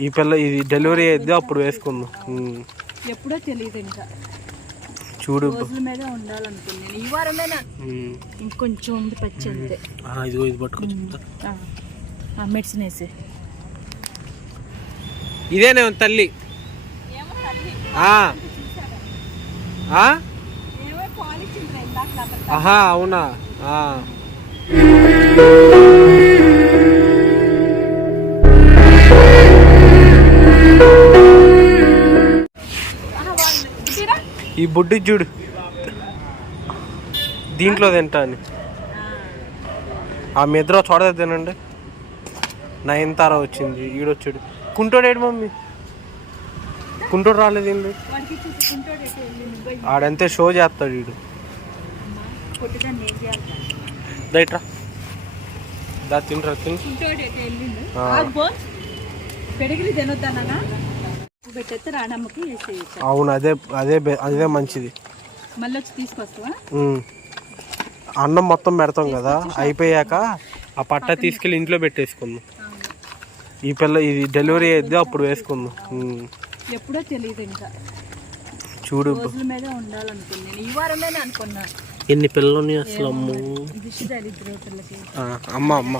ఈ పిల్ల ఇది డెలివరీ అయితే అప్పుడు వేసుకుందాం. ఎప్పుడో తెలియదు ఇంకా. చూడు. మీద ఉండాలనుకున్నాను ఈ. ఇంకొంచెం ఉంది పచ్చి అంతే. ఆ, ఇదిగో ఇది పట్టుకొచ్చు మెడిసిన్ వేసి. ఇదేనే తల్లి? ఆహా అవునా? ఈ బుడ్డి చూడు. దీంట్లో తింటా అని. ఆ మిద్ర చూడదు తినండి. నయనతార వచ్చింది. ఈడొచ్చాడు కుంటోడేడు మమ్మీ? కుంటోడు రాలేదు ఏంటి వాడికి చూసుకుంటాడు ఎటు వెళ్ళి నువ్వు ఆడంతే షో చేస్తాడు వీడు దయట్రా దా తింట్రా తిని పెడిగిరి తినొద్దానా పెట్టేస్తే రాణమ్మకి వేసేయచ్చు. అవును అదే అదే అదే మంచిది. మళ్ళీ వచ్చి తీసుకొస్తావా. అన్నం మొత్తం పెడతాం కదా అయిపోయాక ఆ పట్ట తీసుకెళ్ళి ఇంట్లో పెట్టేసుకుందాం. ఈ పిల్ల ఇది డెలివరీ అయితే అప్పుడు వేసుకుందాం. ఎప్పుడో తెలియదు ఇంకా. చూడు. రోజుల మీద ఉండాలనుకున్నాను ఈ వారమే అనుకున్నా. ఎన్ని పిల్లలు అసలు అమ్ము. అమ్మ అమ్మ.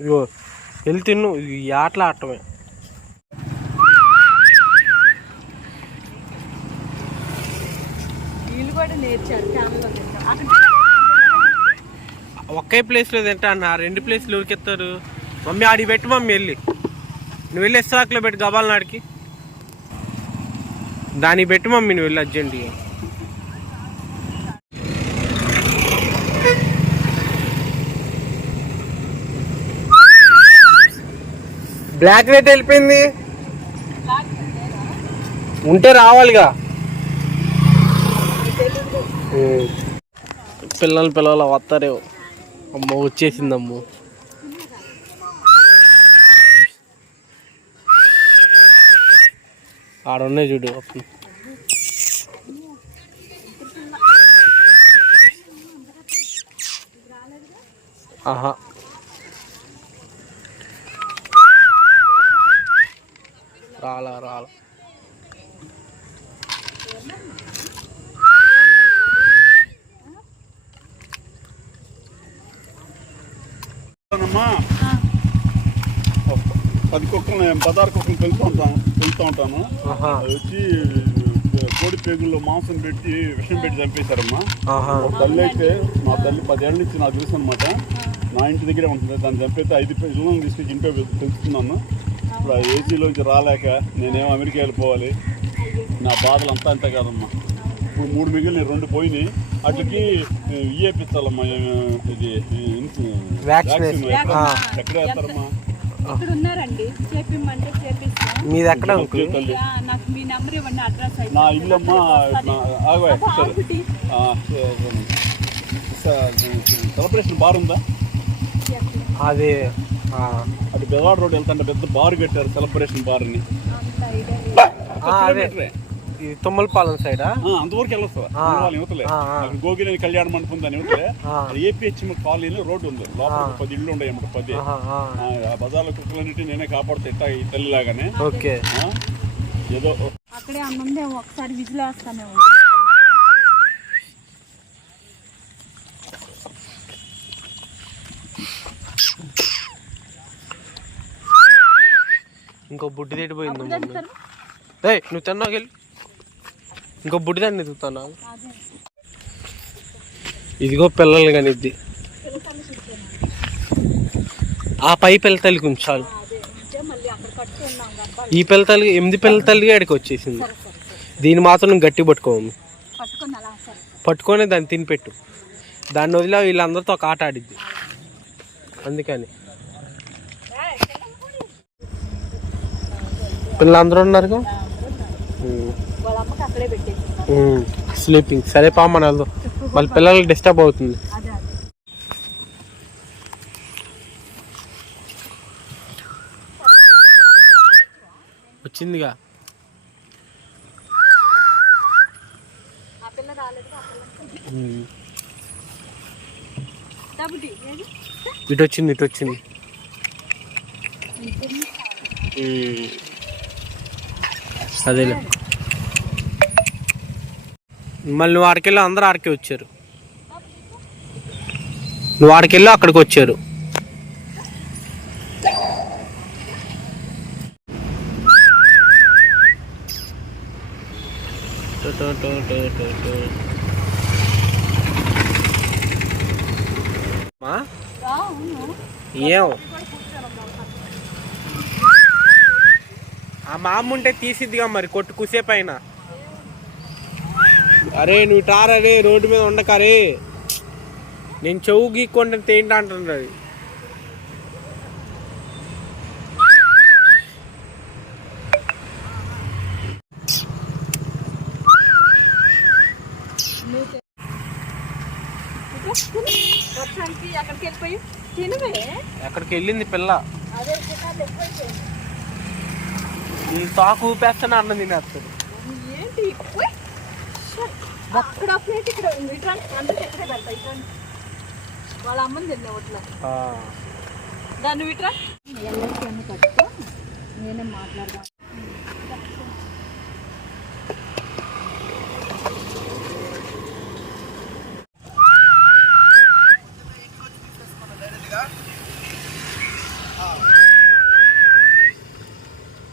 ఇగో వెళ్ళి తిన్ను. ఈ ఆటలు ఆడటమే. ఒకే ప్లేస్లో తింటా అన్న. రెండు ప్లేస్లు ఉరికెత్తారు. మమ్మీ ఆడికి పెట్టు మమ్మీ వెళ్ళి. నువ్వు వెళ్ళి ఎస్సాకులో పెట్టి గబాల నాడికి. దానికి పెట్టు మమ్మీ నువ్వు వెళ్ళి అర్జెంటుగా. బ్లాక్ రేట్ వెళ్ళిపోయింది. ఉంటే రావాలిగా. పిల్లలు పిల్లలు వస్తారే. అమ్మ వచ్చేసింది అమ్మ ఆడున్నాయి చూడు ఆహా. రాలా రాలా. పది కుక్కలు పదహారు కుక్కలు పెంచుతూ ఉంటాను పెంచుతూ ఉంటాను. వచ్చి కోడి పేగుల్లో మాంసం పెట్టి విషం పెట్టి చంపేశారమ్మా. తల్లి అయితే మా తల్లి పదేళ్ళ నుంచి నాకు తెలుసు అనమాట నా ఇంటి దగ్గరే ఉంటుంది దాన్ని చంపైతే ఐదు పిల్లలను తీసుకొచ్చి ఇంట్లో పెంచుతున్నాను. ఇప్పుడు ఆ ఏసీలోంచి రాలేక నేనేమో అమెరికా వెళ్ళిపోవాలి? నా బాధలు అంతా అంతే కాదమ్మా. ఇప్పుడు మూడు మిగిలిన రెండు పోయినాయి. వాటికి ఇయ్యేపించాలమ్మా ఇది Vaccination. ఎక్కడ వేస్తారమ్మా? మీది ఎక్కడ? నా సరే. స- సెలబ్రేషన్ బార్ ఉందా? అది ఆ, అది బెదవాడ రోడ్ వెళ్తుంటే పెద్ద బార్ కట్టారు సెలబ్రేషన్ బార్ అని. తుమ్మలపాలెం సైడా? ఆ, అంతవరకు వెళ్ళొస్తా యువతలే గోగిలేని కళ్యాణ మండపం దాని యువతలే ఆ. ఏపీహెచ్ఎం కాలనీలో రోడ్డు ఉంది. లోపల పది ఇళ్ళు ఉన్నాయి అన్నమాట పది. ఆహా, ఆ. ఆ, ఆ బజార్లో కుక్కలన్నిటి నేనే కాపాడుతా ఈ తల్లిలాగానే ఓకే. ఆ, ఏదో అక్కడే అన్నుందే ఒకసారి విజిల్ వేస్తానే ఇంకో బుడ్డి తిడిపోయింది. ఏయ్ నువ్వు తిన్నావు వెళ్ళి. ఇంకో బుడ్డి దాన్ని ఎదుగుతానా అదే ఇదిగో పిల్లలు కానీ ఇది ఆ పై పిల్ల తల్లికి ఉంచాలి. అదే ఉంటే మళ్ళీ అక్కడ కట్టుకున్నాం గర్భాలు ఈ పిల్ల తల్లి ఎనిమిది పిల్లల తల్లిగా ఇక్కడికి వచ్చేసింది. దీన్ని మాత్రం గట్టి పట్టుకోము పట్టుకొని దాన్ని తినిపెట్టు. దాన్ని వదిలే వీళ్ళందరితో ఒక ఆట ఆడిద్ది. అందుకని. పిల్లలందరూ వాళ్ళ పెట్టేసి స్లీపింగ్ సరే పామ వెళ్దాం మళ్ళీ పిల్లలకి డిస్టర్బ్ అవుతుంది. వచ్చిందిగా. ఇటు వచ్చింది ఇటు వచ్చింది. అదేలే. మళ్ళీ నువ్వు ఆడికెళ్ళి అందరూ ఆడికే వచ్చారు. నువ్వు ఆడికెళ్ళి అక్కడికి వచ్చారు. టు మా ఆ మామ ఉంటే తీసిద్దిగా మరి కొట్టు కుసేపైన. అరే నువ్వు టారే రోడ్డు మీద ఉండకరే నేను చెవు గీక్కుంటే ఏంటి తినవే ఎక్కడికి వెళ్ళింది పిల్ల అదే చిన్నాలు ఎక్కువైపోయింది ఈ తాకు ఊపేస్తానే అన్నం తినేస్తుంది ఏంటి. అక్కడ ప్లేట్ ఇక్కడ అందరికి ఎక్కడే పెడతా ఇట్రా వాళ్ళ అమ్మని తిన్నా ఒట్లో ఆ. దాన్ని విట్రా ఎల్ఐసి అన్న కట్టుకో. నేనే మాట్లాడదాం.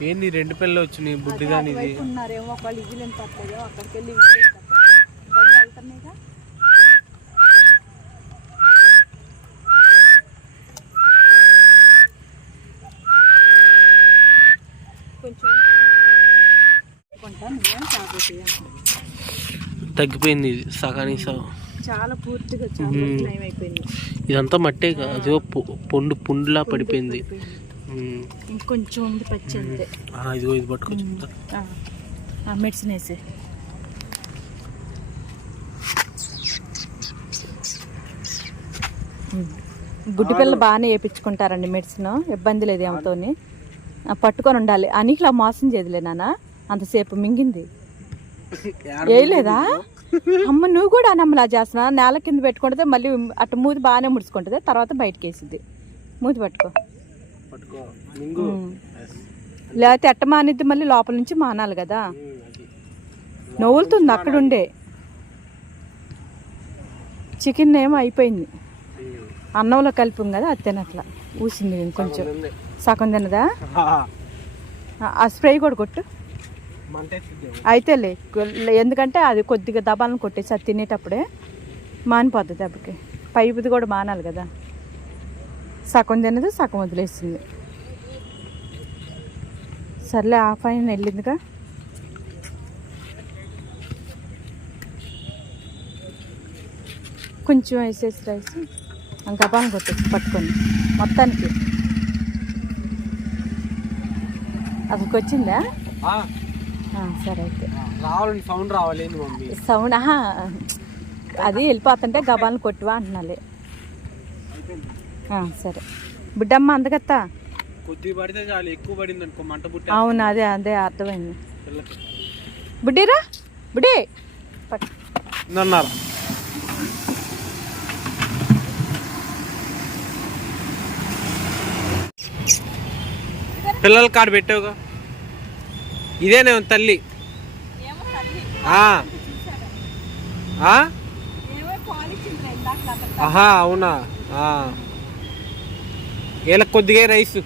ఏంది రెండు పిల్లలు వచ్చినాయి ఇది? ఉన్నారేమో ఒకళ్ళు ఇల్లు ఎంత పట్టలేదో అక్కడికి వెళ్ళి బండి వెళ్తున్నాయిగా తగ్గిపోయింది ఇది సగానికి సగం. చాలా పూర్తిగా చాలా అయిపోయింది. ఇదంతా మట్టే కాదు అదో పొండు పుండులా పడిపోయింది. ఇంకొంచెం ఉంది పచ్చి అంతే. ఇదిగో ఇది మెడిసిన్ వేసి. గుడ్డి పిల్ల బాగానే వేయించుకుంటారండి మెడిసిన్. ఇబ్బంది లేదు ఏమతోని. ఆ, పట్టుకొని ఉండాలి. అనికిలా మోసం చేయదులే నాన్న. అంతసేపు మింగింది. వేయలేదా? అమ్మ నువ్వు కూడా నమ్మలా చేస్తున్నా నేల కింద పెట్టుకుంటే మళ్ళీ అటు మూతి బాగానే ముడుచుకుంటుంది. తర్వాత బయటకు వేసిద్ది. మూతి పట్టుకో. లేకపోతే ఎట్ట మానిద్ది మళ్ళీ లోపల నుంచి మానాలి కదా? నవ్వులుతుంది అక్కడుండే. చికెన్ ఏమో అయిపోయింది. అన్నంలో కలిపాం కదా అది తినట్లా. ఊసింది ఇంకొంచెం సగం తినదా ఆ- స్ప్రే కూడా కొట్టు. అయితేలే ఎందుకంటే అది కొద్దిగా దబాలను కొట్టేసి అది తినేటప్పుడే మానిపోద్ది దెబ్బకి. పైపుది కూడా మానాలి కదా. సగం తినదు సగం వదిలేస్తుంది సర్లే ఆఫ్ అయిన వెళ్ళిందిగా. కొంచెం వేసేసి రైస్ గబాన్ కొట్టేసి పట్టుకొని మొత్తానికి. అసలుకి వచ్చిందా? సరే అయితే. రావాలని సౌండ్ రావాలి మమ్మీ? సౌండ్ అది వెళ్ళిపోతుంటే గబాలను కొట్టువా అంటున్నాలే. సరే. బుడ్డమ్మ అందగత్తా కొద్ది పడితే చాలు ఎక్కువ పడింది అనుకో మంట పుట్టి. అవును అదే అదే అర్థమైంది. బుడ్డీరా? బుడ్డి. అన్నారు పిల్లల కాడ పెట్టావుగా? ఇదేనే తల్లి. ఆ. ఆ? ఆహా అవునా? ఆ. వీళ్ళకి కొద్దిగా రైస్.